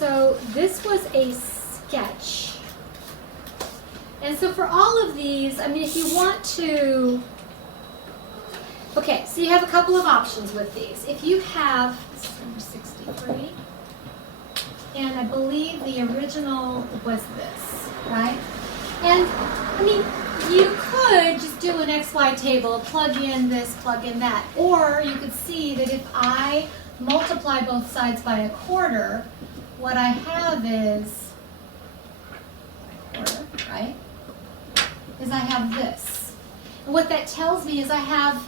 So this was a sketch. And so for all of these, I mean, if you want to, okay, so you have a couple of options with these. If you have, this is number 63, and I believe the original was this, right? And, I mean, you could just do an XY table, plug in this, plug in that. Or you could see that if I multiply both sides by a quarter, what I have is a quarter, right? Is I have this. And what that tells me is I have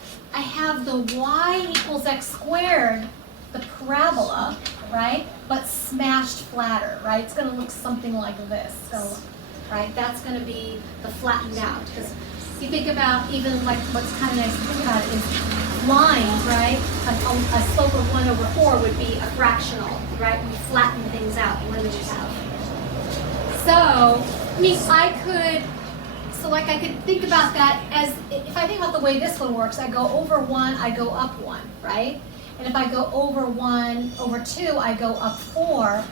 the y equals x squared, the parabola, right? But smashed flatter, right? It's going to look something like this. So, right, that's going to be the flattened out. Because if you think about even like what's kind of nice to think about is lines, right? A slope of 1 over 4 would be a fractional, right? We flatten things out. What do we have? So, I mean, so like I could think about that as, if I think about the way this one works, I go over 1, I go up 1, right? And if I go over 1 over 2, I go up 4.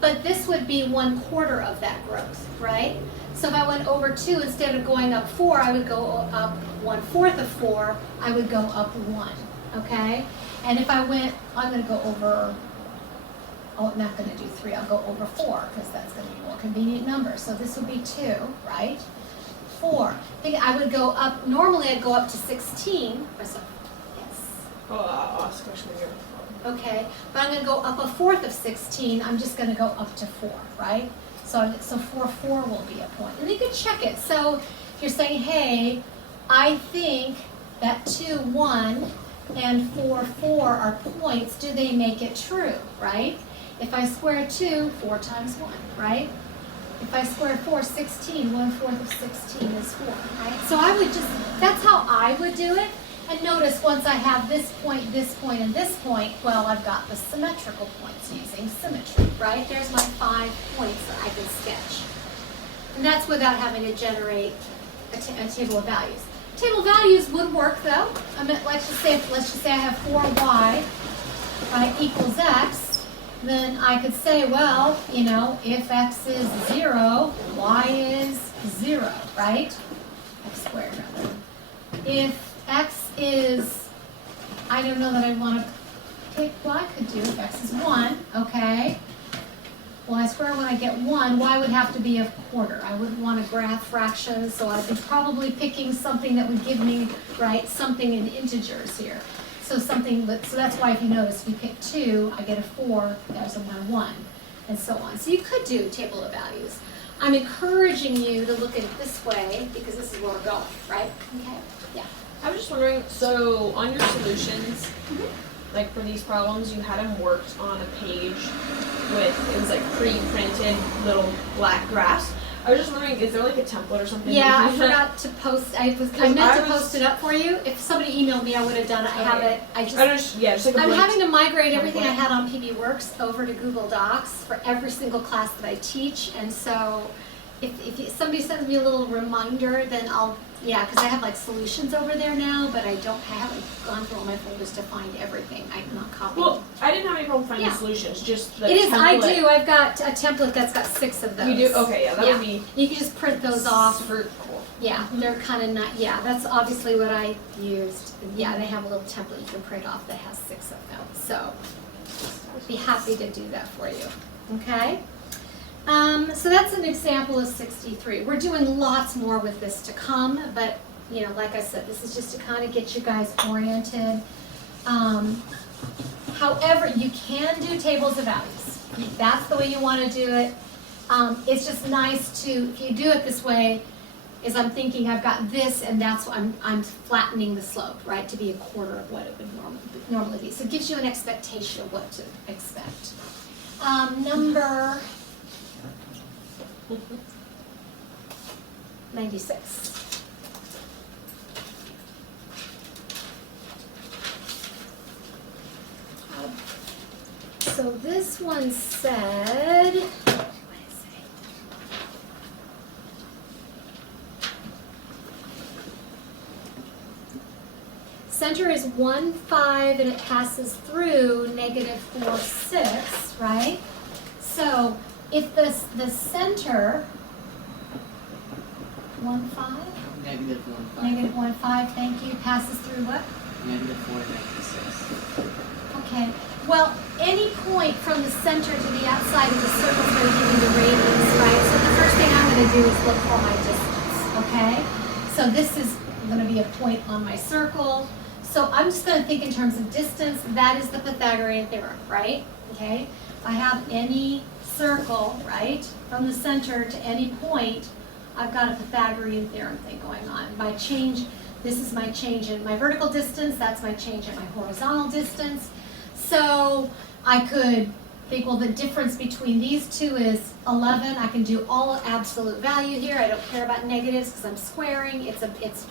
But this would be 1/4 of that growth, right? So if I went over 2, instead of going up 4, I would go up 1/4 of 4, I would go up 1, okay? And if I went, I'm going to go over, oh, I'm not going to do 3, I'll go over 4, because that's going to be a more convenient number. So this would be 2, right? 4. I think I would go up, normally I'd go up to 16. So, yes. Oh, I'll ask a question here. Okay, but I'm going to go up 1/4 of 16. I'm just going to go up to 4, right? So 4 will be a point. And you can check it. So if you're saying, hey, I think that 2, 1 and 4, 4 are points, do they make it true, right? If I square 2, 4 times 1, right? If I square 4, 16, 1/4 of 16 is 4, right? So I would just, that's how I would do it. And notice once I have this point, and this point, well, I've got the symmetrical points using symmetry, right? There's my 5 points that I can sketch. And that's without having to generate a table of values. Table of values would work though. I mean, let's just say I have 4y, right, equals x. Then I could say, well, you know, if x is 0, y is 0, right? X squared rather. If x is, I don't know that I want to pick, well, I could do if x is 1, okay. Well, I square when I get 1, y would have to be 1/4. I wouldn't want to graph fractions, so I'd be probably picking something that would give me, right, something in integers here. So something, so that's why if you notice, if you pick 2, I get a 4, there's a 1, and so on. So you could do table of values. I'm encouraging you to look at it this way, because this is where we're going, right? Okay, yeah. I was just wondering, so on your solutions, like for these problems, you had them worked on a page with, it was like pre-printed little black graphs. I was just wondering, is there like a template or something? Yeah, I forgot to post. I meant to post it up for you. If somebody emailed me, I would have done it. I have it. Just like a I'm blank having to migrate everything I template. had on PBWorks over to Google Docs for every single class that I teach. And so, if somebody sends me a little reminder, then I'll. Yeah, because I have like solutions over there now, but I haven't gone through all my folders to find everything. I'm not copying. Well, I didn't have any problem finding Yeah. solutions, just the It is, I template. do. I've got a template that's got 6 of those. You do? Okay, yeah, that would be You can just print those off. super cool. Yeah, they're kind of not, yeah, that's obviously what I used. Yeah, they have a little template you can print off that has 6 of them. So, I'd be happy to do that for you. Okay? So that's an example of 63. We're doing lots more with this to come, but, you know, like I said, this is just to kind of get you guys oriented. However, you can do tables of values. If that's the way you want to do it. It's just nice to, if you do it this way, is I'm thinking I've got this and that's what I'm flattening the slope, right, to be 1/4 of what it would normally be. So it gives you an expectation of what to expect. Number 96. So this one said, what did it say? Center is 1, 5, and it passes through -4, 6, right? if the center, 1, 5? Negative 1, 5. Negative 1, 5, thank you, passes through what? Negative 4, negative 6. Okay, well, any point from the center to the outside of the circle is going to give you the radius, right? So the first thing I'm going to do is look for my distance, okay? So this is going to be a point on my circle. So I'm just going to think in terms of distance. That is the Pythagorean theorem, right? Okay, if I have any circle, right, from the center to any point, I've got a Pythagorean theorem thing going on. My change, this is my change in my vertical distance, that's my change in my horizontal distance. So I could think, well, the difference between these two is 11. I can do all absolute value here. I don't care about negatives because I'm squaring. It's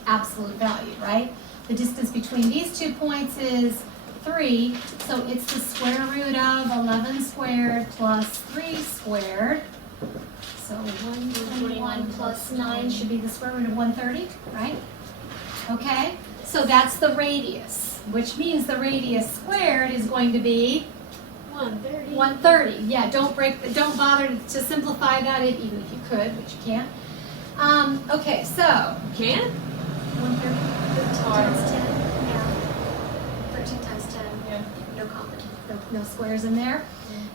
absolute value, right? The distance between these 2 points is 3, so it's the square root of 11 squared plus 3 squared. So 121 plus 9 should be the square root of 130, right? Okay, so that's the radius, which means the radius squared is going to be 130. 130. Yeah, don't bother to simplify that, even if you could, but you can't. Okay, so Can? 130 times 10. Yeah. 13 times 10. Yeah. No common, no squares in there.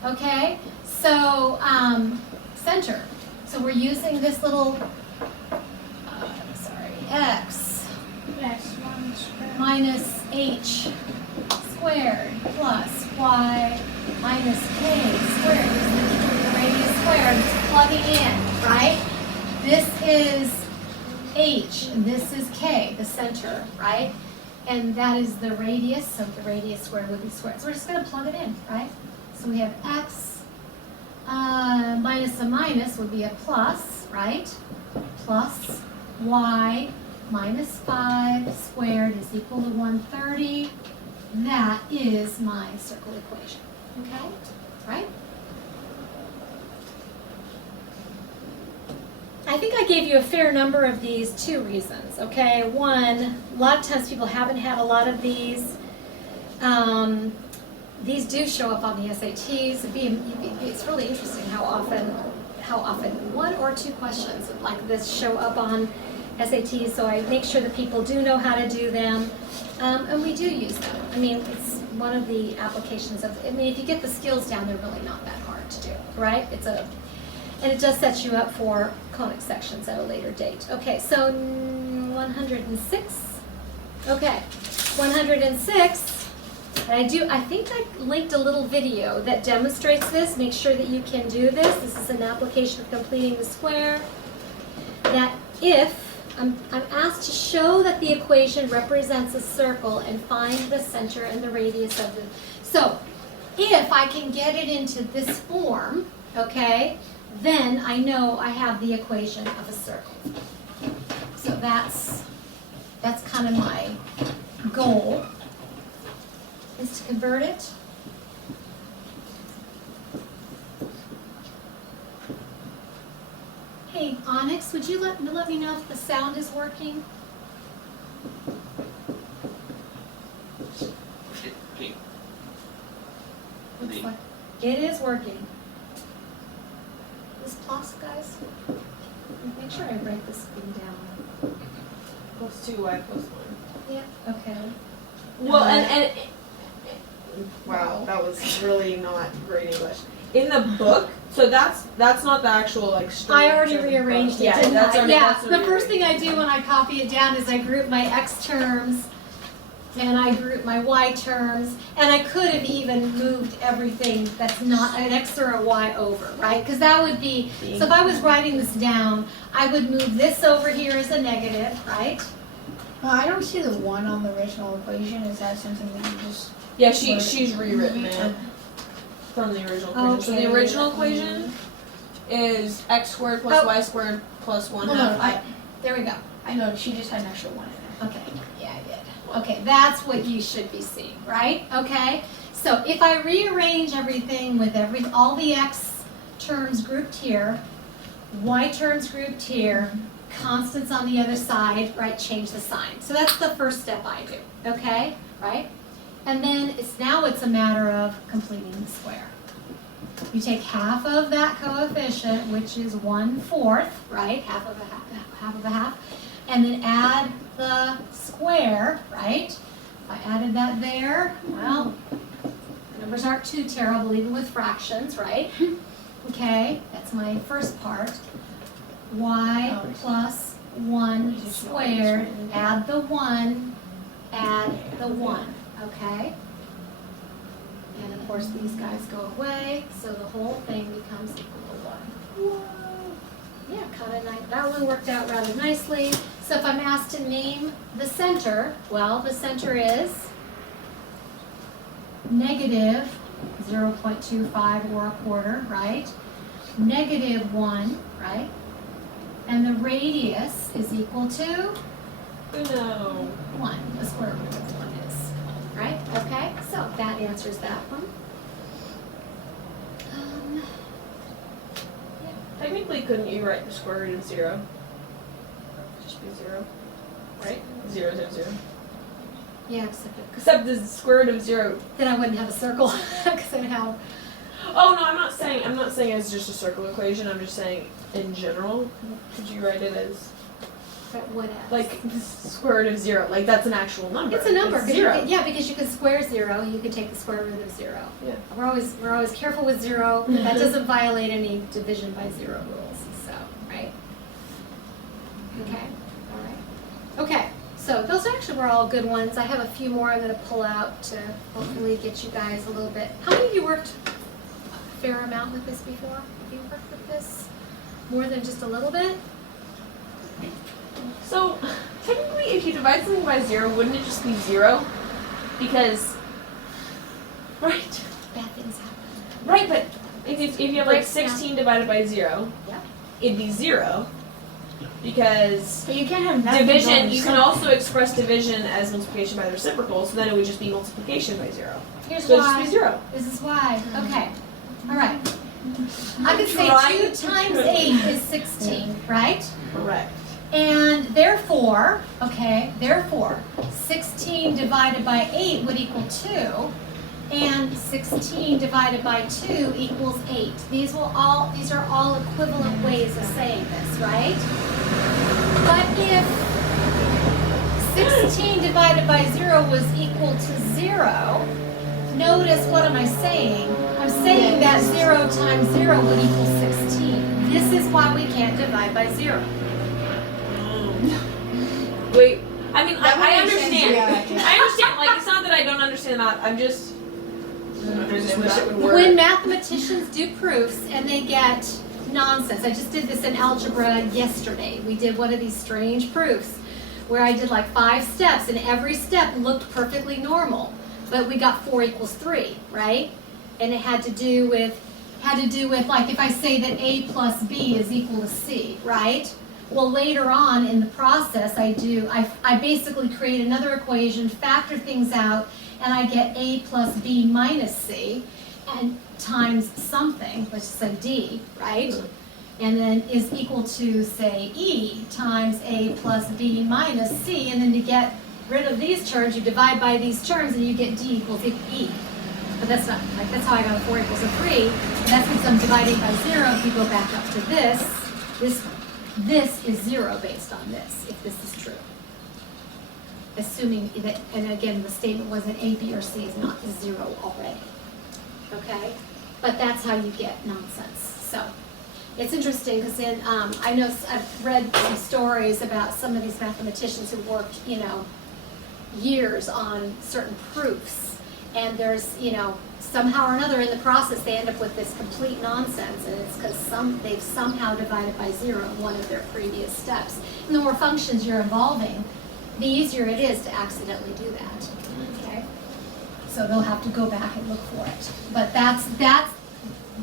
Okay, so center. So we're using this little, x minus h squared plus y minus k squared. The radius squared. It's plugging in, right? This is h, and this is k, the center, right? And that is the radius, so the radius squared would be squared. So we're just going to plug it in, right? So we have x minus a minus would be a plus, right? Plus y minus 5 squared is equal to 130. That is my circle equation, okay? Right? I think I gave you a fair number of these, 2 reasons, okay? One, a lot of times people haven't had a lot of these. These do show up on the SATs. It's really interesting how often 1 or 2 questions like this show up on SATs, so I make sure that people do know how to do them, and we do use them. I mean, it's one of the applications of, I mean, if you get the skills down, they're really not that hard to do, right? And it just sets you up for conic sections at a later date. Okay, so 106. Okay, 106. And I think I linked a little video that demonstrates this. Make sure that you can do this. This is an application of completing the square. That if I'm asked to show that the equation represents a circle and find the center and the radius of the. So if I can get it into this form, okay, then I know I have the equation of a circle. So that's kind of my goal, is to convert it. Hey, Onyx, would you let me know if the sound is working? Looks like it is working. This plus, guys? Make sure I write this thing down. Plus 2y plus 1. Yeah, okay. Well, and wow, that was really not great English. In the book, so that's not the actual like. I already rearranged it, Yeah, didn't that's I? already, Yeah, that's the first thing I do when I copy it down is I group my x terms, and I group my y terms, and I could have even moved everything that's not an x or a y over, right? Because that would be, so if I was writing this down, I would move this over here as a negative, right? I don't see the 1 on the original equation. Is that something that you just... Yeah, she's rewritten it from the original equation. So the original equation is x squared plus y squared plus 1 half. There we go. I know, she just had an extra 1 in there. Okay, yeah, I did. Okay, that's what you should be seeing, right? Okay, so if I rearrange everything with all the x terms grouped here, y terms grouped here, constants on the other side, right, change the sign. So that's the first step I do, okay, right? And then it's a matter of completing the square. You take half of that coefficient, which is 1/4, right? Half of a half, half of a half. And then add the square, right? If I added that there, well, the numbers aren't too terrible even with fractions, right? Okay, that's my first part. Y plus 1 squared, add the 1, okay? And of course, these guys go away, so the whole thing becomes equal to 1. Whoa. Yeah, kind of nice. That one worked out rather nicely. So if I'm asked to name the center, well, the center is negative 0.25 or a quarter, right? Negative 1, right? And the radius is equal to No. 1, the square root of 1 is, right? Okay, so that answers that one. Technically, couldn't you write the square root of 0? Just be 0, right? 0, 0, 0. Yeah, Except the square root of 0. then I wouldn't have a circle, because I'd have, Oh no, I'm not saying it's just a circle equation. I'm just saying in general. Could you write it as but what else? like the square root of 0? Like that's an actual number. It's a number, It's because you 0. can, yeah, because you can square 0, you can take the square root of 0. Yeah. We're always careful with 0, but that doesn't violate any division by 0 rules, so, right? Okay, all right. Okay, so those actually were all good ones. I have a few more I'm gonna pull out to hopefully get you guys a little bit. How many of you worked a fair amount with this before? Have you worked with this more than just a little bit? So technically, if you divide something by 0, wouldn't it just be 0? Because right, Bad things happen. right, but if you have like Breaks down. 16 divided by 0, Yeah. it'd be 0. Because But you can't have nothing division, going you can so- also express division as multiplication by the reciprocal, so then it would just be multiplication by 0. Here's So it'd why. just be 0. This is why. Okay. All right. I could say Trying 2 to times do- 8 is 16, right? Correct. And therefore, 16 divided by 8 would equal 2, and 16 divided by 2 equals 8. These are all equivalent ways of saying this, right? But if 16 divided by 0 was equal to 0, notice what am I saying? I'm saying that 0 times 0 would equal 16. This is why we can't divide by 0. Wait, I mean, That I would make sense, understand. yeah. I understand. Like, it's not that I don't understand that. I'm just. I just wish it would work. When mathematicians do proofs and they get nonsense, I just did this in algebra yesterday. We did one of these strange proofs where I did like 5 steps and every step looked perfectly normal, but we got 4 equals 3, right? And it had to do with like if I say that A plus B is equal to C, right? Well, later on in the process, I basically create another equation, factor things out, and I get A plus B minus C, and times something, let's say D, right? And then is equal to, say, E times A plus B minus C, and then to get rid of these terms, you divide by these terms, and you get D equals E. But that's not, like, that's how I got a 4 equals a 3, and that's because I'm dividing by 0. If you go back up to this is 0 based on this, if this is true. Assuming that, and again, the statement wasn't A, B, or C is not 0 already. Okay? But that's how you get nonsense. So, it's interesting because I know I've read some stories about some of these mathematicians who worked, years on certain proofs. And there's, somehow or another in the process they end up with this complete nonsense, and it's because they've somehow divided by 0 in one of their previous steps. And the more functions you're involving, the easier it is to accidentally do that. Okay? So they'll have to go back and look for it. But that's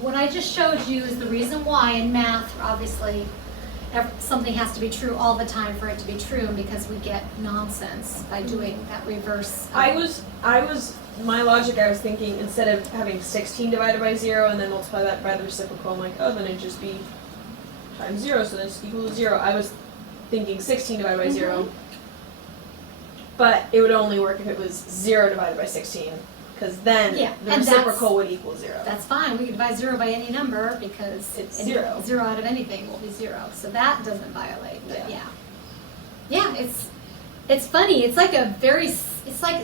what I just showed you is the reason why in math, obviously, something has to be true all the time for it to be true, because we get nonsense by doing that reverse. My logic, I was thinking, instead of having 16 divided by 0 and then multiply that by the reciprocal, I'm like, oh, then it'd just be times 0, so then it's equal to 0. I was thinking 16 divided by 0, but it would only work if it was 0 divided by 16, because then Yeah, the and reciprocal would equal 0. That's fine, we can divide 0 by any number because It's any- 0. 0 out of anything will be 0, so that doesn't violate, but yeah. Yeah, it's funny, it's like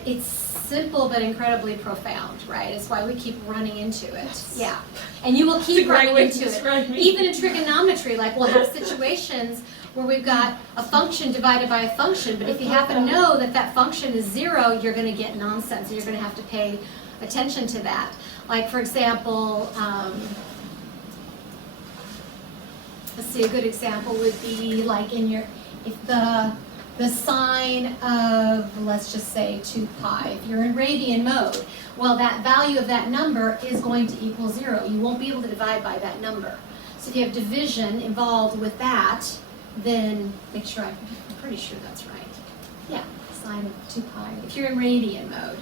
it's simple but incredibly profound, right? It's why we keep running into it, Yes. yeah. And you will It's a keep great running way to into it. describe me. Even in trigonometry, like we'll have situations where we've got a function divided by a function, but if you happen to know that that function is 0, you're gonna get nonsense, and you're gonna have to pay attention to that. Like, for example, let's see, a good example would be like if the sine of, let's just say 2 pi, if you're in radian mode, well, that value of that number is going to equal 0. You won't be able to divide by that number. So if you have division involved with that, then make sure, I'm pretty sure that's right. Yeah, sine of 2 pi, if you're in radian mode.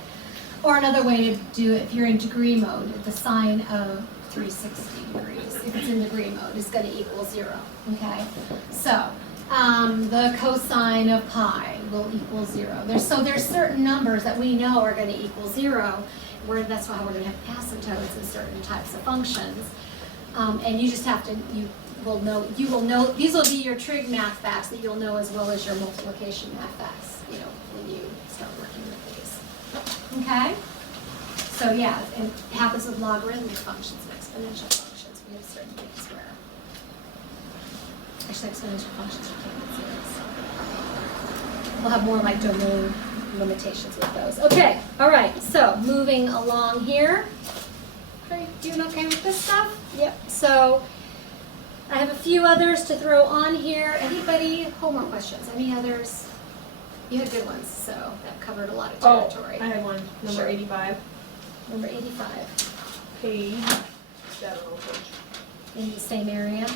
Or another way to do it, if you're in degree mode, the sine of 360 degrees, if it's in degree mode, is going to equal 0, okay? So, the cosine of pi will equal 0. There's certain numbers that we know are going to equal 0, that's why we're going to have asymptotes in certain types of functions. And you just have to, you will know, these will be your trig math facts that you'll know as well as your multiplication math facts, when you start working with these. Okay? So yeah, it happens with logarithmic functions and exponential functions. We have certain things where, actually exponential functions you can't get zeros. So we'll have more like domain limitations with those. Okay, all right, so moving along here. Are you doing okay with this stuff? Yep, so I have a few others to throw on here. Anybody, homework questions? Any others? You had good ones, so that covered a lot of territory. I had one. Number Sure. 85. Number 85, Page. I don't know which. in the same area.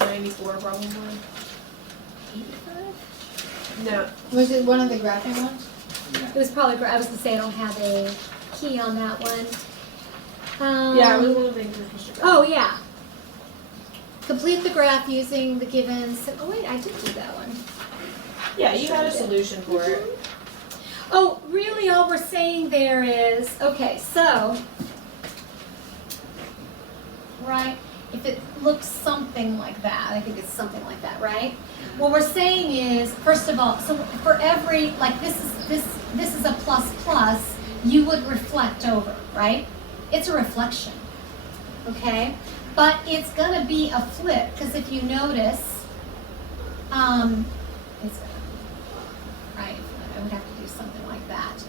94 probably. 85? No. Was it one of the graphing ones? Yeah. It was probably, I was gonna say I don't have a key on that one. Yeah, it was one of the things we were supposed to Oh, yeah. Complete the graph using the given, oh wait, I did do that one. Yeah, you had a solution for it. Oh, really all we're saying there is, okay, so, right, if it looks something like that, I think it's something like that, right? What we're saying is, first of all, so for every, like this is a plus plus, you would reflect over, right? It's a reflection, okay? But it's gonna be a flip, because if you notice, it's right, I would have to do something like that.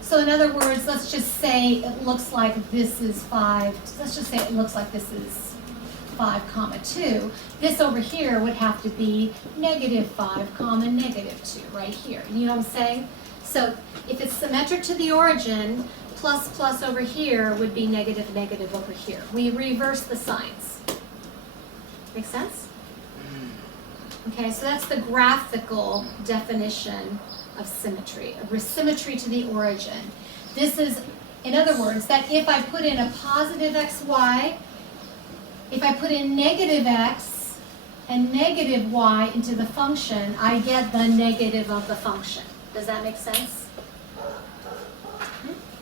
So in other words, let's just say it looks like this is 5, let's just say it looks like this is 5 comma 2. This over here would have to be negative 5 comma negative 2 right here. You know what I'm saying? So if it's symmetric to the origin, plus plus over here would be negative negative over here. We reverse the signs. Make sense? Okay, so that's the graphical definition of symmetry, of symmetry to the origin. This is, in other words, that if I put in a positive xy, if I put in negative x and negative y into the function, I get the negative of the function. Does that make sense?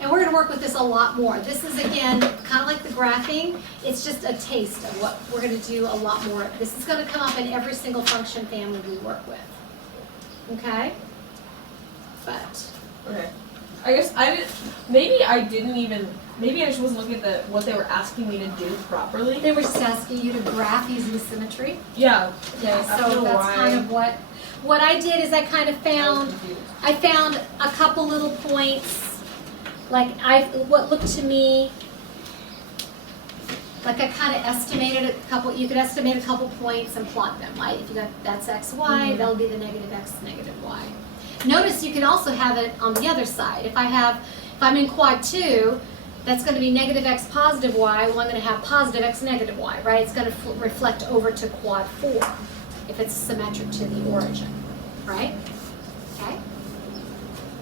And we're going to work with this a lot more. This is, again, kind of like the graphing. It's just a taste of what we're going to do a lot more. This is going to come up in every single function family we work with. Okay? But. Okay. I guess maybe I just wasn't looking at what they were asking me to do properly. They were just asking you to graph using symmetry. Yeah. Yeah, I so don't know that's why. kind of what I did is I kind of found a couple little points. Like what looked to me like I kind of estimated a couple. You could estimate a couple points and plot them. Right? If you got that's x, y, that'll be the negative x, negative y. Notice you can also have it on the other side. If I'm in quad 2, that's going to be negative x, positive y. Well, I'm going to have positive x, negative y. Right? It's going to reflect over to quad 4 if it's symmetric to the origin. Right? Okay.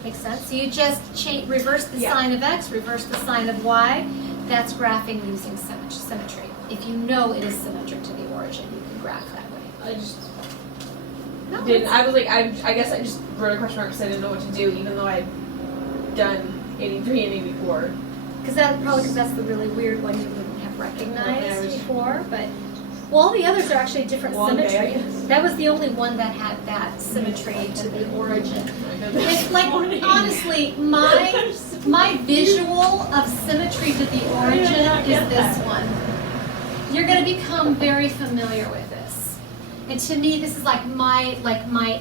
Makes sense? So you just reverse the sign of x, reverse the sign of y. That's graphing using symmetry. If you know it is symmetric to the origin, you can graph that way. I just No, didn't. I was like, I guess I just wrote a question mark because I didn't know what to do, even though I'd done 83 and 84. Because that's the really weird one you wouldn't have recognized before, but well, all the others are actually different Well, okay, I symmetry. guess. That was the only one that had that symmetry to the origin. It's like Morning. honestly, my visual of symmetry to the origin is this one. You're going to become very familiar with this, and to me, this is like my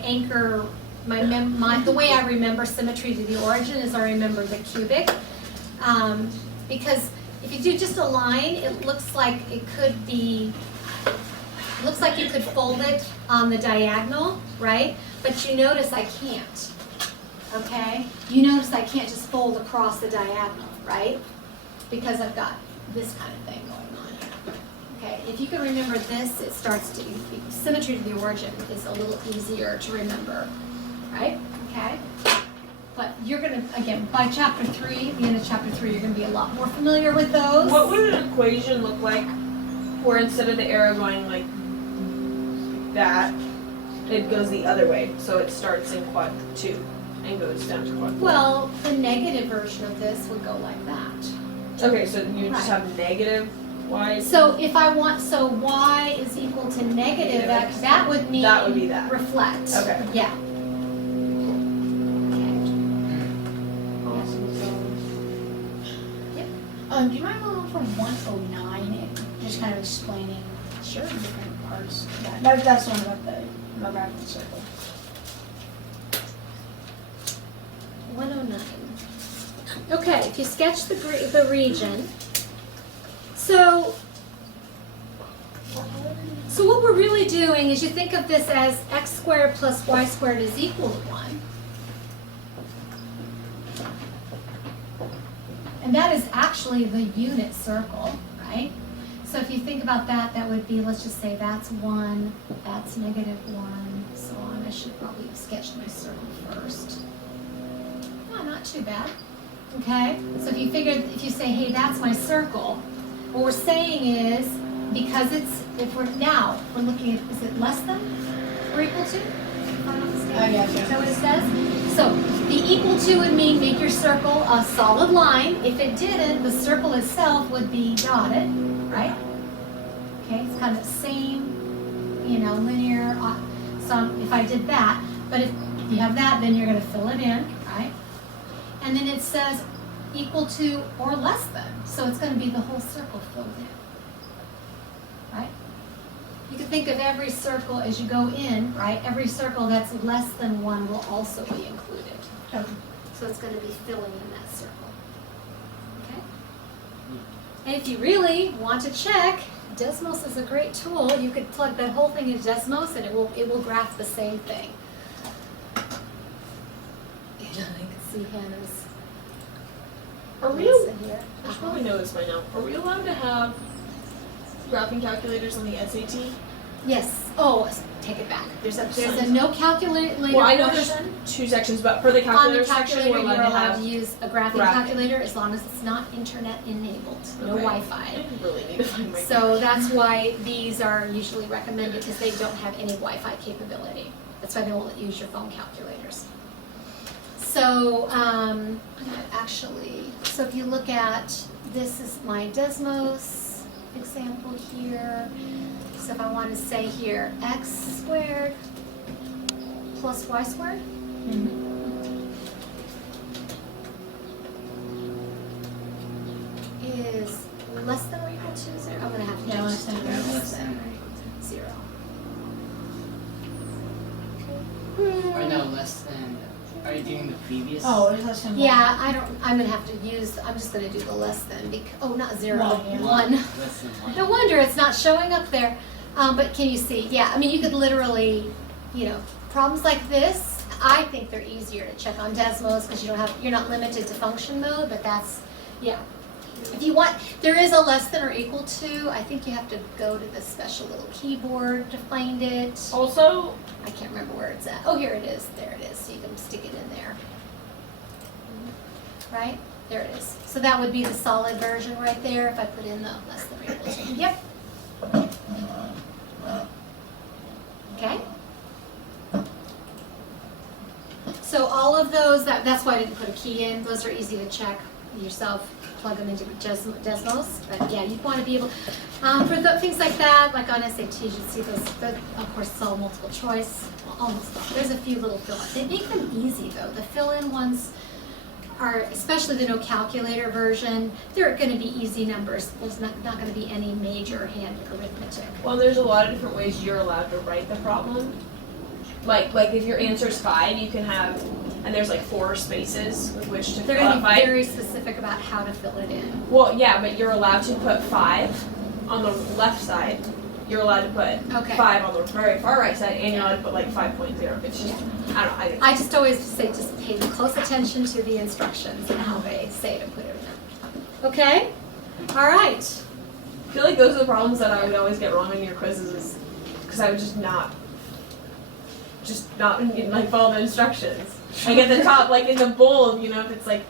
anchor. The way I remember symmetry to the origin is I remember the cubic, because if you do just a line, it looks like it could be. Looks like you could fold it on the diagonal, right? But you notice I can't. Okay? You notice I can't just fold across the diagonal, right? Because I've got this kind of thing going on here. Okay, if you can remember this, it starts to, symmetry to the origin is a little easier to remember, right? Okay? But you're gonna, again, by chapter 3, the end of chapter 3, you're gonna be a lot more familiar with those. What would an equation look like where instead of the arrow going like that, it goes the other way? So it starts in quad 2 and goes down to quad 4. Well, the negative version of this would go like that. Okay, so you just Right. have negative y. So if I want, so y is equal to negative x, that would mean That would be that. reflect. Okay. Yeah. Do you mind going on from 109 and just kind of explaining Sure. different parts of that? That's the one about the rapid circle. 109. Okay, if you sketch the region, so what we're really doing is you think of this as x squared plus y squared is equal to 1. And that is actually the unit circle, right? So if you think about that, that would be, let's just say that's 1, that's negative 1, so on. I should probably have sketched my circle first. Oh, not too bad. Okay? So if you say, hey, that's my circle, what we're saying is, because we're looking at, is it less than or equal to? If I'm not mistaken. Oh, yeah, Is that what it says? So the equal to would mean make your circle a solid line. If it didn't, the circle itself would be dotted, right? Okay, it's kind of the same, linear. So if I did that, but if you have that, then you're going to fill it in, right? And then it says equal to or less than. So it's going to be the whole circle filled in, right? You can think of every circle as you go in, right? Every circle that's less than 1 will also be included. Okay. So it's going to be filling in that circle. Okay? And if you really want to check, Desmos is a great tool. You could plug that whole thing into Desmos and it will graph the same thing. You can see Hannah's Are we? answer here. I should probably know this by now. Are we allowed to have graphing calculators on the SAT? Yes. Oh, take it back. There's a no calculator Well, I know there's portion. 2 sections, but for the On the calculator section, calculator, we're you're allowed to allowed have. to use a graphing graphing. calculator as long as it's not internet enabled, no Okay. Wi-Fi. I really need to find my. So that's why these are usually recommended because they don't have any Wi-Fi capability. That's why they won't let you use your phone calculators. So so if you look at, this is my Desmos example here. So if I want to say here, x squared plus y squared, is less than or equal to 0. I'm going to have to Yeah, do less than. Less than or equal 0. to. Or no, less than. Are you doing the previous? Oh, it's less than Yeah, I'm going to have to use, I'm just going to do the less than, not 0, One, yeah. 1. Less than 1. No wonder it's not showing up there. But can you see? Yeah, I mean, you could literally, problems like this, I think they're easier to check on Desmos because you're not limited to function mode, but that's, yeah. If you want, there is a less than or equal to, I think you have to go to the special little keyboard to find it. Also, I can't remember where it's at. Oh, here it is. There it is. So you can stick it in there. Right? There it is. So that would be the solid version right there if I put in the less than or equal to. Yep. Okay. So all of those, that's why I didn't put a key in. Those are easy to check yourself. Plug them into Desmos. But yeah, you want to be able, for things like that, like on SATs, you see those, of course, it's all multiple choice. Well, almost all. There's a few little fill-ins. They make them easy, though. The fill-in ones are, especially the no calculator version, they're going to be easy numbers. There's not going to be any major hand arithmetic. Well, there's a lot of different ways you're allowed to write the problem. Like if your answer is 5, you can have, and there's like 4 spaces with which to They're fill going to out be 5. very specific about how to fill it in. Well, yeah, but you're allowed to put 5 on the left side. You're allowed to put Okay. 5 on the very far right side, and you're allowed to put like 5.0. It's just, I don't know. I just always say just pay close attention to the instructions and how they say to put it in. Okay? All right. I feel like those are the problems that I would always get wrong in your quizzes, because I would just not like follow the instructions. Like at the top, like in the bold, you know, if it's like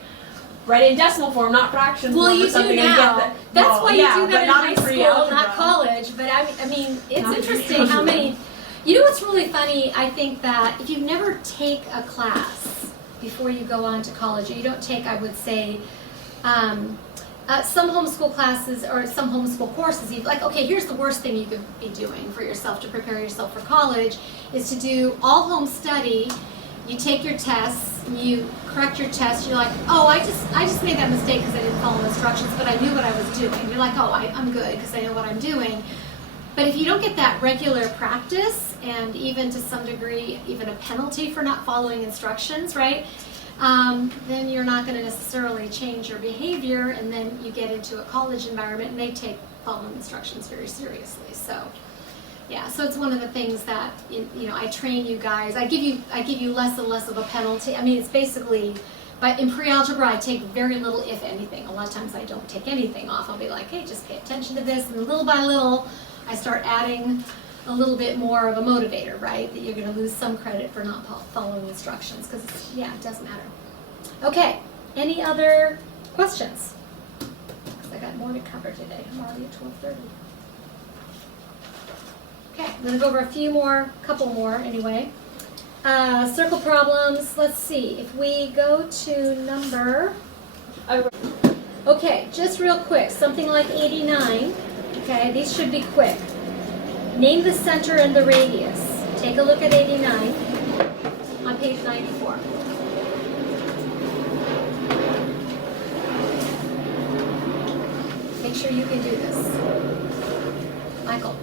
write in decimal form, not fractions Well, form you or something. do I get now. that. That's Well, why yeah, you do but that in not high school, pre-algebra. not college. But I mean, it's Not interesting how pre-algebra. many. You know what's really funny? I think that if you never take a class before you go on to college, or you don't take, I would say, some homeschool classes or some homeschool courses, you'd like, okay, here's the worst thing you could be doing for yourself to prepare yourself for college is to do all home study. You take your tests, you correct your tests, you're like, oh, I just made that mistake because I didn't follow instructions, but I knew what I was doing. You're like, oh, I'm good because I know what I'm doing. But if you don't get that regular practice, and even to some degree, even a penalty for not following instructions, right? Then you're not going to necessarily change your behavior, and then you get into a college environment, and they take following instructions very seriously. So, yeah. So it's one of the things that I train you guys. I give you less and less of a penalty. I mean, it's basically, but in pre-algebra, I take very little, if anything. A lot of times, I don't take anything off. I'll be like, hey, just pay attention to this, and little by little, I start adding a little bit more of a motivator, right? That you're going to lose some credit for not following instructions, because it does matter. Okay, any other questions? Because I got more to cover today. I'm already at 12:30. Okay, I'm going to go over a couple more anyway. Circle problems, let's see. If we go to number, okay, just real quick, something like 89. Okay, these should be quick. Name the center and the radius. Take a look at 89 on page 94. Make sure you can do this. Michael.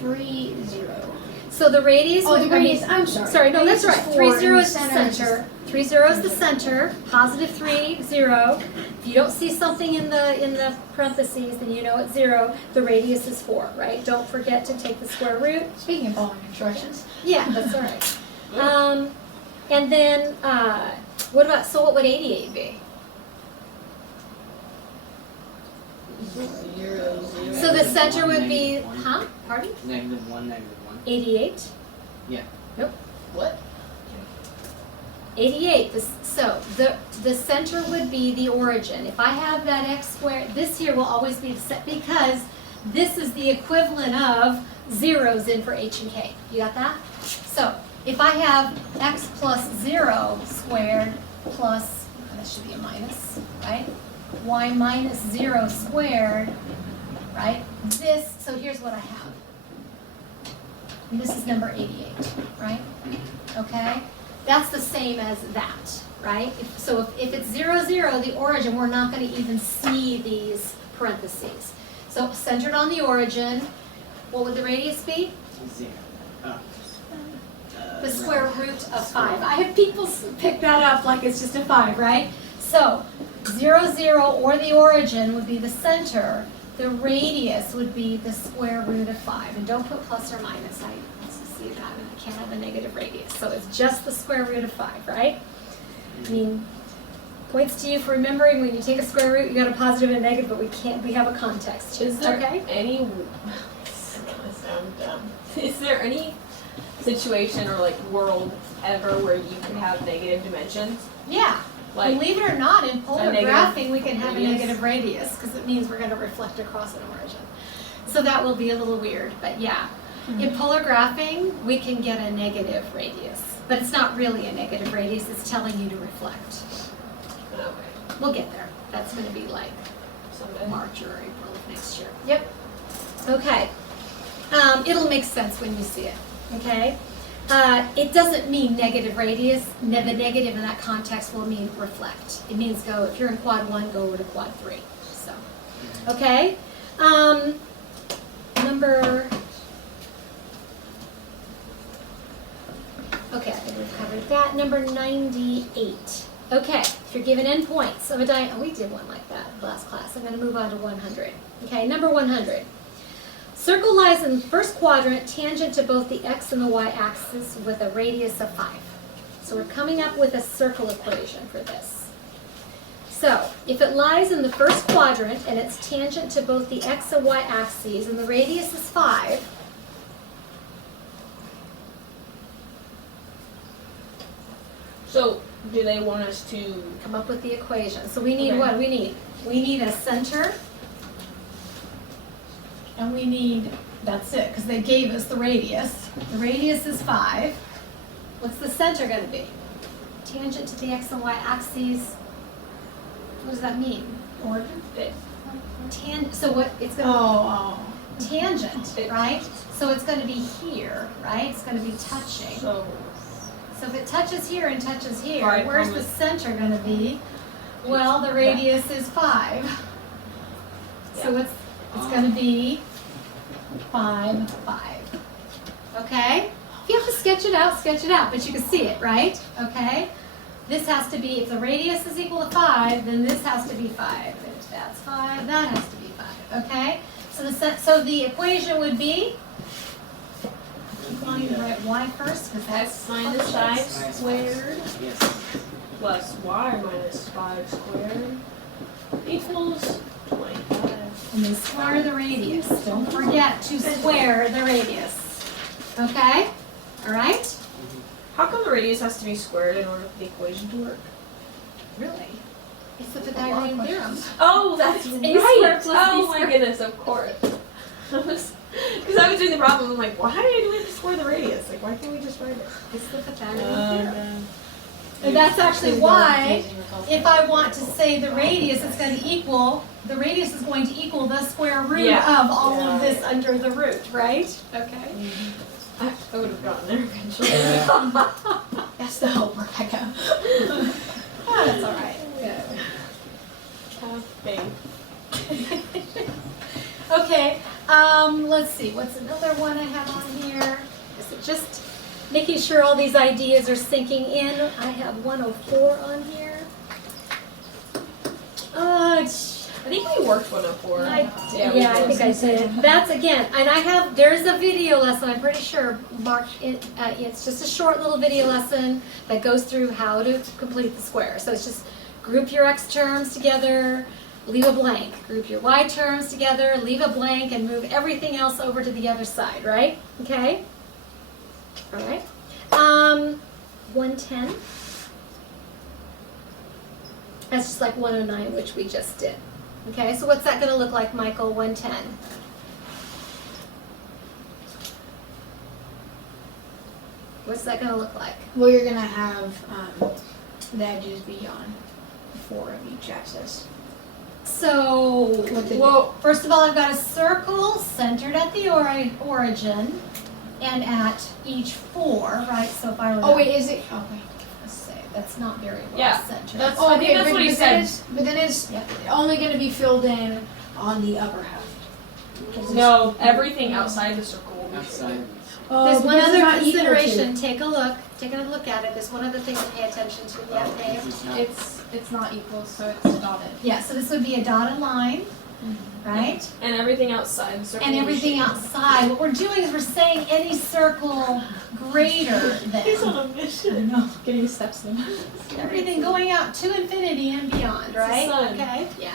3, 0. So the radius Oh, would the be... radius, I'm sorry. Sorry, no, that's Radius right. is 3, 4 0 and is the center is center. 3, 0 is the center. Positive 3, 0. If you don't see something in the parentheses, then you know it's 0. The radius is 4, right? Don't forget to take the square root. Speaking of following instructions. Yeah, that's all right. And then, what would 88 be? 0, 0. So the center would be, -1. huh? Pardon? -1, -1. 88? Yeah. Nope. What? 88. So the center would be the origin. If I have that x squared, this here will always be the set because this is the equivalent of zeros in for h and k. You got that? So if I have x plus 0 squared plus, that should be a minus, right? Y minus 0 squared, right? So here's what I have. And this is number 88, right? Okay? That's the same as that, right? If it's 0, 0, the origin, we're not going to even see these parentheses. So centered on the origin, what would the radius be? 0. Oh. The square root of 5. I have people pick that up like it's just a 5, right? So 0, 0, or the origin would be the center. The radius would be the square root of 5. And don't put plus or minus. I see that, and I can't have a negative radius. So it's just the square root of 5, right? I mean, points to you for remembering when you take a square root, you got a positive and a negative, but we have a context. Is there okay? any, this is gonna sound dumb. Is there any situation or like world ever where you can have negative dimensions? Yeah. Like, Believe it or not, in polar negative graphing, we can have radius? a negative radius because it means we're going to reflect across an origin. So that will be a little weird, but yeah. In polar graphing, we can get a negative radius. but it's not really a negative radius, it's telling you to reflect. Okay. We'll get there. That's gonna be like Someday. March or April of next year. Yep. Okay. It'll make sense when you see it, okay? It doesn't mean negative radius. The negative in that context will mean reflect. It means go, if you're in quad 1, go over to quad 3. So, okay? Okay, I think we've covered that. Number 98. Okay, if you're given endpoints of a diagonal, we did one like that last class. I'm going to move on to 100. Okay, number 100. Circle lies in the first quadrant, tangent to both the x and the y axis with a radius of 5. So we're coming up with a circle equation for this. So, if it lies in the first quadrant and it's tangent to both the x and y axes and the radius is 5, So, do they want us to? come up with the equation. So we need Okay. what? We need a center, and we need, that's it, because they gave us the radius. The radius is 5. What's the center going to be? Tangent to the x and y axes. What does that mean? Origin? So what, it's going to Oh, tangent, right? So it's going to be here, right? It's going to be touching. So, So if it touches here and touches here, Right, where's the comma. center going to be? Well, the radius is 5. So it's going to be 5, 5. Okay? If you have to sketch it out, but you can see it, right? Okay? This has to be, if the radius is equal to 5, then this has to be 5. If that's 5, that has to be 5. Okay? So the equation would be, keep wanting to write y first, because that's x minus 5 Minus squared Yes. plus y minus 5 squared equals 25. and then square the radius. Don't forget to square the radius. Okay? All right? How come the radius has to be squared in order for the equation to work? Really? It's the Pythagorean theorem. Oh, that's A right. squared plus Oh B my squared. goodness, of course. Because I was doing the problem, I'm like, why do we have to square the radius? Like, why can't we just write it? It's the Pythagorean theorem. And that's actually why, if I want to say the radius is going to equal, the radius is going to equal the square root Yeah. of all of this under the root, right? Okay. I would have gotten there eventually. that's the hope, Rebecca. Oh, that's all right. Have faith. Okay, let's see, what's another one I have on here? Is it just making sure all these ideas are sinking in? I have 104 on here. I think we worked 104. I think I did. That's again, and there's a video lesson, I'm pretty sure, Mark, it's just a short little video lesson that goes through how to complete the square. So it's just group your x terms together, leave a blank. Group your y terms together, leave a blank, and move everything else over to the other side, right? Okay? All right. 110. That's just like 109, which we just did. Okay, so what's that going to look like, Michael? 110. What's that going to look like? Well, you're gonna have the edges be on 4 of each axis. So, Well, first of all, I've got a circle centered at the origin and at each 4, right? So if I were Oh wait, is it? Oh wait. let's say that's not very well Yeah, centered. that's- Oh, I think okay, that's what he but said. then it's Yep. only gonna be filled in on the upper half. no, everything outside the circle will be Outside. Oh, There's one because other it's not equal to. consideration. Take another look at it. There's one other thing to pay attention to. Yeah, Dave. It's not equal, so it's dotted. Yeah, so this would be a dotted line, right? And everything outside the circle. And will be everything shaded. outside. What we're doing is we're saying any circle greater He's than. on a mission. Getting steps in. Everything going out to infinity and beyond, right? sun. Okay. Yeah.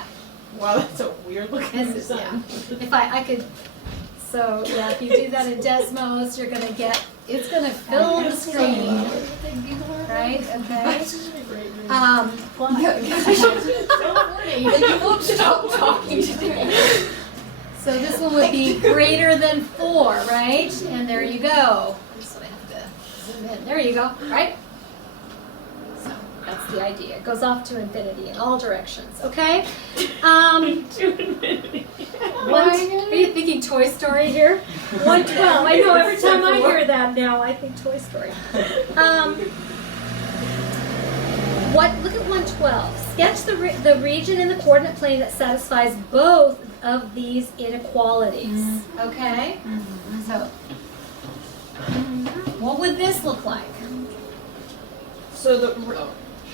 Wow, that's a weird looking This is, sun. If I could, so yeah, if you do that in Desmos, you're gonna get, it's gonna fill the screen, right? Okay. You won't stop talking to me. So this one would be greater than 4, right? And there you go. I just want to have to zoom in. There you go, right? So that's the idea. It goes off to infinity in all directions, okay? Are you thinking Toy Story here? 112. I know every time I hear that now, I think Toy Story. Look at 112. Sketch the region in the coordinate plane that satisfies both of these inequalities. Okay? So, what would this look like? So the Oh,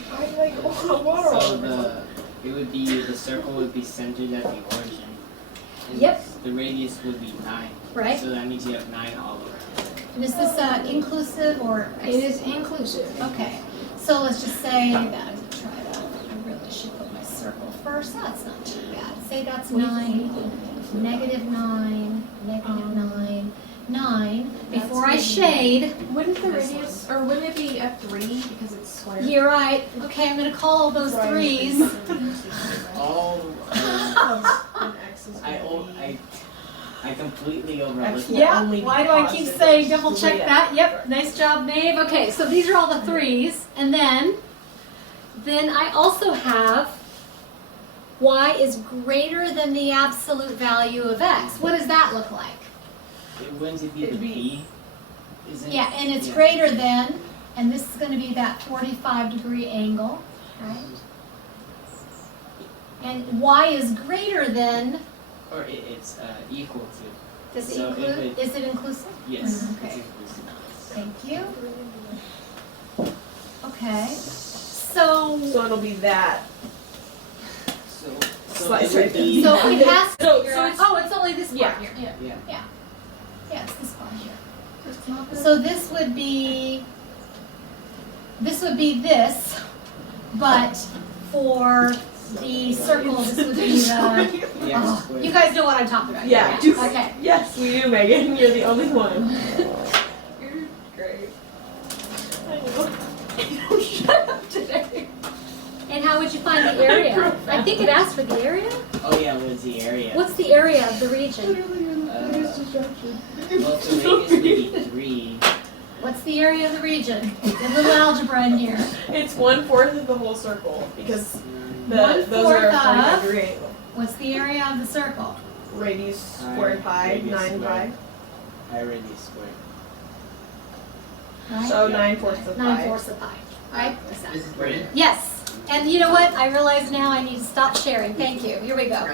why did I go on a water all so over myself? the circle would be centered at the origin. And Yep. The radius would be 9. Right? So that means you have 9 all around. And is this inclusive or? It is inclusive. Okay. So let's just say that I really should put my circle first. That's not too bad. Say that's 9, negative 9, negative 9, 9. Before I shade, Wouldn't the radius, or wouldn't it be a 3 because it's square? you're right. Okay, I'm going to call all those 3s. Oh, An X is gonna be- I completely overlooked Yeah. that. Yeah, only why do I keep positive. saying double check Yeah. that? Yep, nice job, Maeve. Okay, so these are all the 3s. And then I also have y is greater than the absolute value of x. What does that look like? Wouldn't it be the It'd be- b? Isn't Yeah, and it's yeah. greater than, and this is going to be that 45-degree angle, right? And y is greater than, Or it's equal to. does it So include, if is it inclusive? Yes. Okay. It's inclusive. Thank you. Okay, so So it'll be that. So Slice it would right be. it has to, So it's- oh, it's only this part Yeah. here. Yeah. Yeah, it's this part here. So this would be this, but for the circle, this would be the, Yeah. oh, square. you guys know what I'm talking about. Yeah. Okay. Yes, we do, Megan. You're the only one. You're great. I know. Shut up today. And how would you find the area? I think it asked for the area. Oh yeah, what's the area? What's the area of the region? Well, the radius would be 3. What's the area of the region? Get a little algebra in here. It's 1/4 of the whole circle because One those are a fourth 45 of- degree angle. What's the area of the circle? Radius squared pi, Radius 9 pi. squared. Pi radius squared. Right? So Yeah. 9/4 of pi. 9/4 of pi. Right? This is brilliant. Yes. And you know what? I realize now I need to stop sharing. Thank you. Here we go.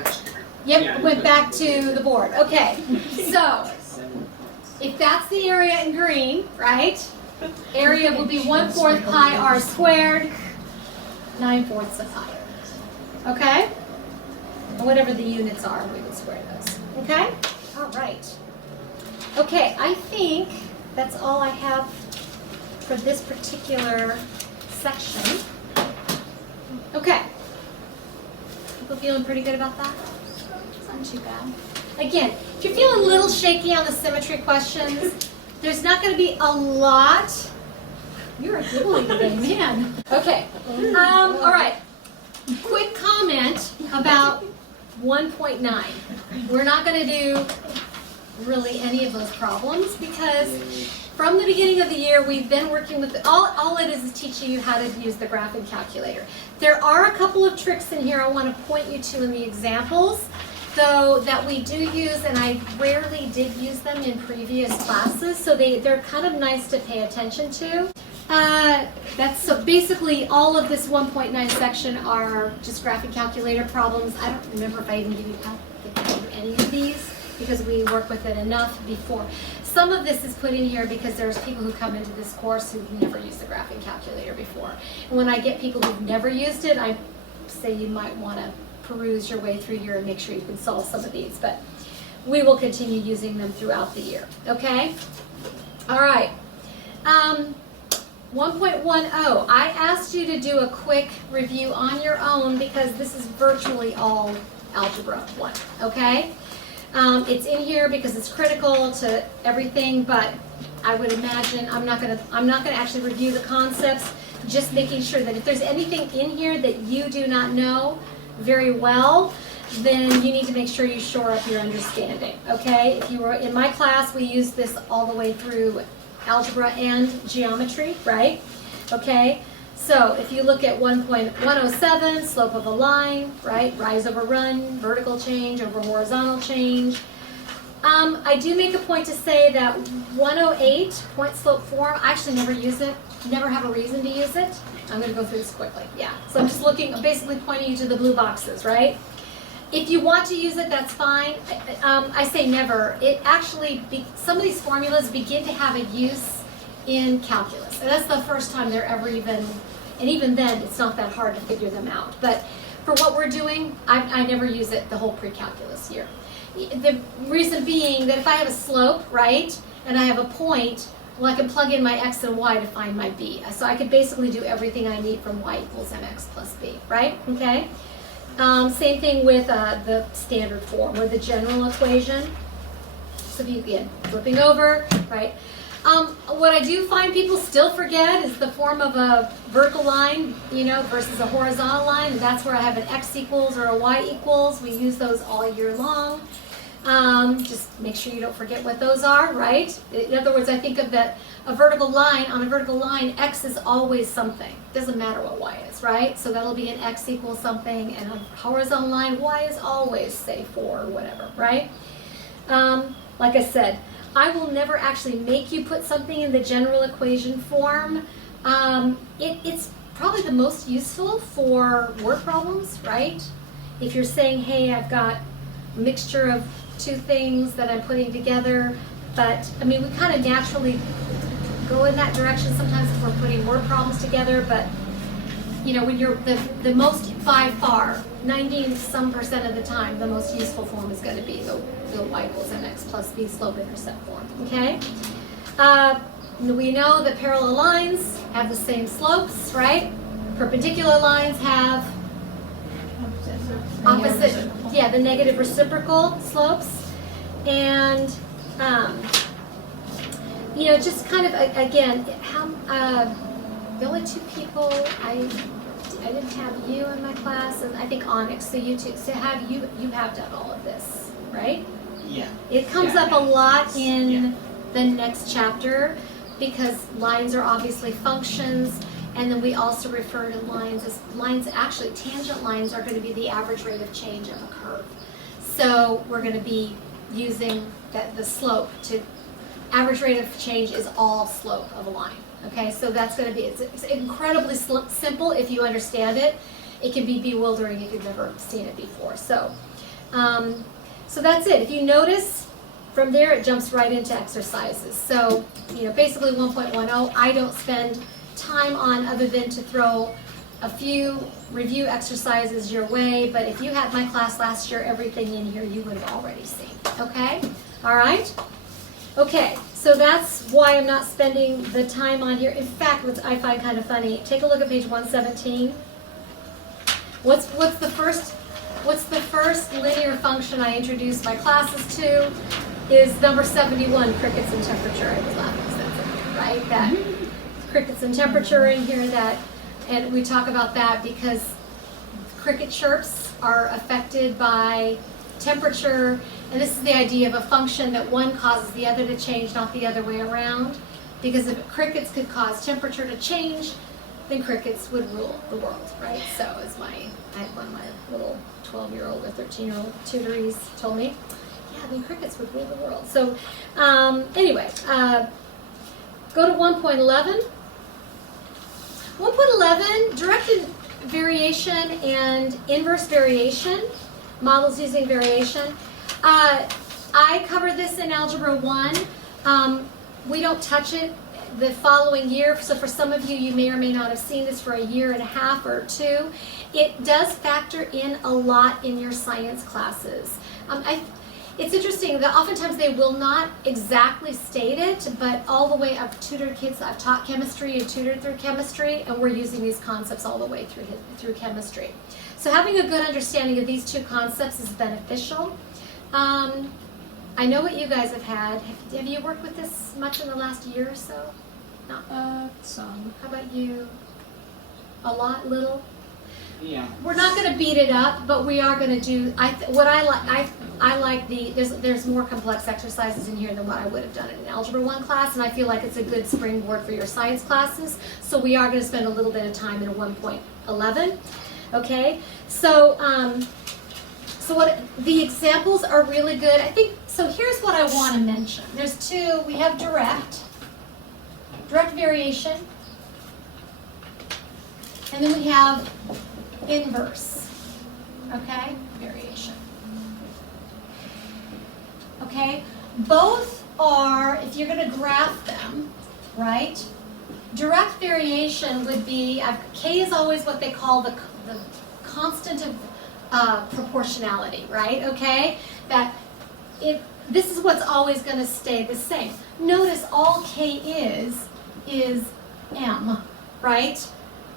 Yep, went back to the board. Okay. So, 7 if that's the area in green, right? Area will be 1/4 pi r squared, 9/4 of pi. Okay? And whatever the units are, we would square those. Okay? All right. Okay, I think that's all I have for this particular section. Okay. People feeling pretty good about that? It's not too bad. Again, if you're feeling a little shaky on the symmetry questions, there's not going to be a lot. You're a giggly today, man. Okay. All right. Quick comment about 1.9. We're not going to do really any of those problems because from the beginning of the year we've been working with all it is teaching you how to use the graphing calculator. There are a couple of tricks in here I want to point you to in the examples, though, that we do use, and I rarely did use them in previous classes, so they're kind of nice to pay attention to. So basically all of this 1.9 section are just graphing calculator problems. I don't remember if I even gave you any of these because we work with it enough before. Some of this is put in here because there's people who come into this course who've never used the graphing calculator before. And when I get people who've never used it, I say you might want to peruse your way through here and make sure you can solve some of these. But we will continue using them throughout the year. Okay? All right. 1.10, I asked you to do a quick review on your own because this is virtually all Algebra 1, okay? It's in here because it's critical to everything, but I would imagine I'm not gonna actually review the concepts, just making sure that if there's anything in here that you do not know very well, then you need to make sure you shore up your understanding, okay? If you were in my class, we used this all the way through algebra and geometry, right? Okay, so if you look at 1.107, slope of a line, right? Rise over run, vertical change over horizontal change. I do make a point to say that 108, point slope form, I actually never use it, never have a reason to use it. I'm going to go through this quickly, yeah. So I'm just I'm basically pointing you to the blue boxes, right? If you want to use it, that's fine. I say never. It actually, some of these formulas begin to have a use in calculus. And that's the first time they're ever even, and even then, it's not that hard to figure them out. But for what we're doing, I never use it the whole pre-calculus year. The reason being that if I have a slope, right, and I have a point, well, I can plug in my x and y to find my b. So I could basically do everything I need from y equals mx plus b, right? Okay. Same thing with the standard form or the general equation. So if you again flipping over, right? What I do find people still forget is the form of a vertical line, you know, versus a horizontal line. And that's where I have an x equals or a y equals. We use those all year long. Just make sure you don't forget what those are, right? In other words, I think of that on a vertical line, x is always something. Doesn't matter what y is, right? So that'll be an x equals something, and on a horizontal line, y is always, say, 4 or whatever, right? Like I said, I will never actually make you put something in the general equation form. It's probably the most useful for word problems, right? If you're saying, hey, I've got a mixture of two things that I'm putting together, but I mean, we kind of naturally go in that direction sometimes if we're putting word problems together, but you know, when you're the most, by far, 90% of the time, the most useful form is going to be the y equals mx plus b slope-intercept form, okay? We know that parallel lines have the same slopes, right? Perpendicular lines have opposite, yeah, the negative reciprocal slopes. And, you know, just kind of, again, the only two people I didn't have you in my class, and I think Onyx, so you two, so you have done all of this, right? Yeah. It comes up a lot in the next chapter because lines are obviously functions, and then we also refer to lines as lines. Actually, tangent lines are going to be the average rate of change of a curve. So we're going to be using the slope to average rate of change is all slope of a line. Okay, so that's going to be, it's incredibly simple if you understand it. It can be bewildering if you've never seen it before. So, so that's it. If you notice, from there it jumps right into exercises. So, you know, basically 1.10, I don't spend time on other than to throw a few review exercises your way, but if you had my class last year, everything in here you would have already seen. Okay? All right? Okay, so that's why I'm not spending the time on here. In fact, what I find kind of funny, take a look at page 117. What's the first linear function I introduced my classes to is number 71, crickets and temperature. I was laughing extensively, right? That crickets and temperature in here, that, and we talk about that because cricket chirps are affected by temperature, and this is the idea of a function that one causes the other to change, not the other way around. Because if crickets could cause temperature to change, then crickets would rule the world, right? So as I had one of my little 12-year-old or 13-year-old tutories told me, yeah, then crickets would rule the world. So anyway, go to 1.11. 1.11, directed variation and inverse variation, models using variation. I covered this in Algebra 1. We don't touch it the following year, so for some of you, you may or may not have seen this for a year and a half or two. It does factor in a lot in your science classes. It's interesting that oftentimes they will not exactly state it, but all the way I've tutored kids, I've taught chemistry and tutored through chemistry, and we're using these concepts all the way through chemistry. So having a good understanding of these two concepts is beneficial. I know what you guys have had. Have you worked with this much in the last year or so? No. Some. How about you? A lot, little? Yeah. We're not going to beat it up, but we are going to do. I like there's more complex exercises in here than what I would have done in an Algebra 1 class, and I feel like it's a good springboard for your science classes. So we are going to spend a little bit of time in a 1.11. Okay, so what the examples are really good. I think so. Here's what I want to mention. There's two. We have direct variation, and then we have inverse. Okay, variation. Okay, both are, if you're going to graph them, right? Direct variation would be, K is always what they call the constant of proportionality, right? Okay, this is what's always going to stay the same. Notice all K is M, right?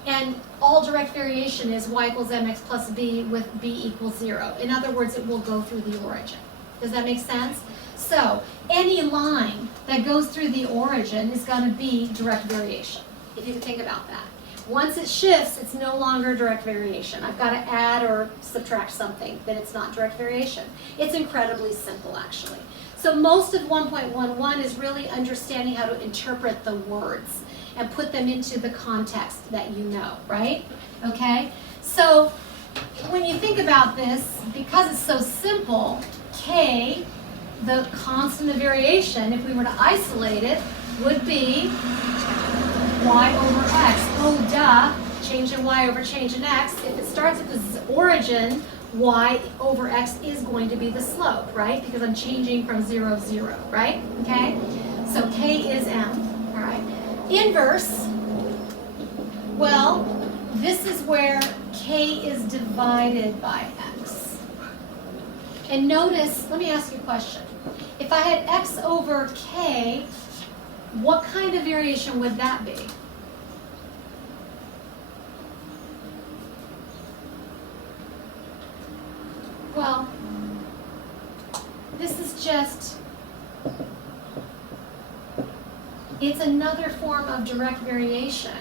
And all direct variation is y equals mx plus b with b equals 0. In other words, it will go through the origin. Does that make sense? So any line that goes through the origin is going to be direct variation, if you can think about that. Once it shifts, it's no longer direct variation. I've got to add or subtract something, then it's not direct variation. It's incredibly simple, actually. So most of 1.11 is really understanding how to interpret the words and put them into the context that you know, right? Okay? So when you think about this, because it's so simple, K, the constant of variation, if we were to isolate it, would be y over x. Oh, duh, change in y over change in x. If it starts at the origin, y over x is going to be the slope, right? Because I'm changing from 0, 0, right? Okay? So K is M, all right? Inverse, well, this is where K is divided by x. And notice, let me ask you a question. If I had x over K, what kind of variation would that be? Well, this is just, it's another form of direct variation,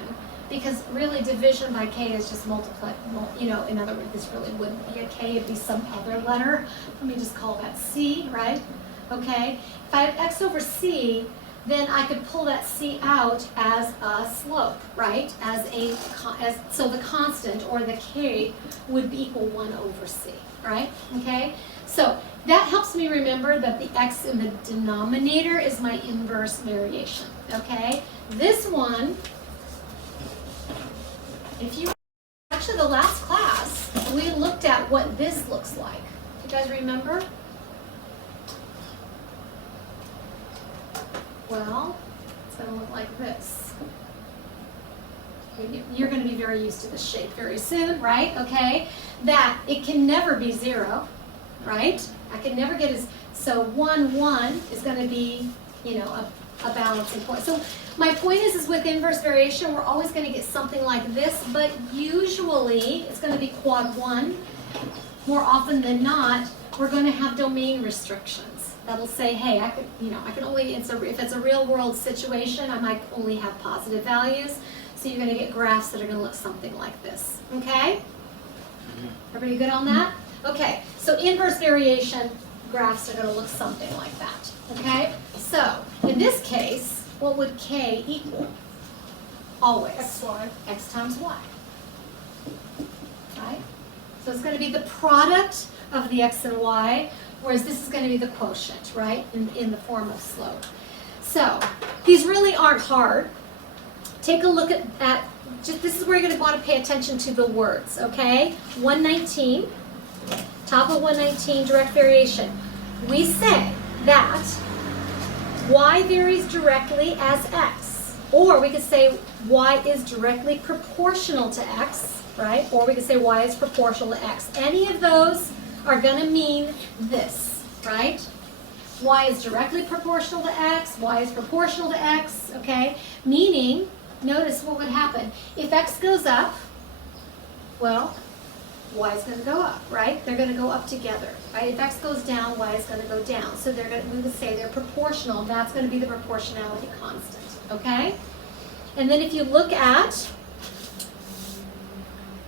because really division by K is just multiply, in other words, this really wouldn't be a K, it'd be some other letter. Let me just call that C, right? Okay, if I have x over C, then I could pull that C out as a slope, right? So the constant, or the K, would equal 1 over C, right? Okay, so that helps me remember that the x in the denominator is my inverse variation, okay? This one, actually the last class, we looked at what this looks like. Do you guys remember? Well, it's going to look like this. You're going to be very used to this shape very soon, right? Okay, that it can never be 0, right? I can never get so 1, 1 is going to be, a balancing point. So my point is with inverse variation, we're always going to get something like this, but usually it's going to be quad 1. More often than not, we're going to have domain restrictions. That'll say, hey, I can only, if it's a real world situation, I might only have positive values. So you're going to get graphs that are going to look something like this. Okay? Everybody good on that? Okay, so inverse variation graphs are going to look something like that. Okay? So in this case, what would K equal? Always. XY. X times Y. Right? So it's going to be the product of the X and Y, whereas this is going to be the quotient, right, in the form of slope. So these really aren't hard. Take a look at this is where you're going to want to pay attention to the words, okay? 119, top of 119, direct variation. We say that y varies directly as x, or we could say y is directly proportional to x, right? Or we could say y is proportional to x. Any of those are going to mean this, right? Y is directly proportional to x, y is proportional to x, okay? Meaning, notice what would happen. If x goes up, well, y is going to go up, right? They're going to go up together, right? If x goes down, y is going to go down. So we would say they're proportional. That's going to be the proportionality constant, okay? And then if you look at,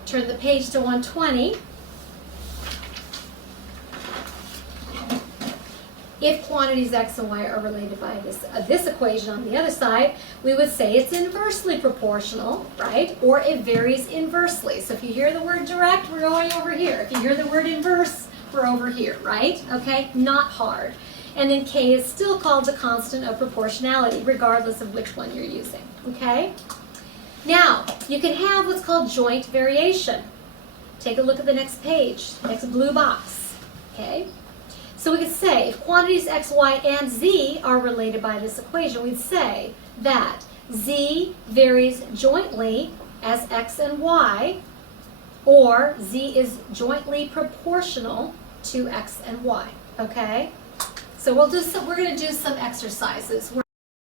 turn the page to 120, if quantities x and y are related by this equation on the other side, we would say it's inversely proportional, right? Or it varies inversely. So if you hear the word direct, we're going over here. If you hear the word inverse, we're over here, right? Okay, not hard. And then k is still called the constant of proportionality, regardless of which one you're using, okay? Now, you can have what's called joint variation. Take a look at the next page, next blue box, okay? So we could say, if quantities x, y, and z are related by this equation, we'd say that z varies jointly as x and y, or z is jointly proportional to x and y, okay? So we're going to do some exercises.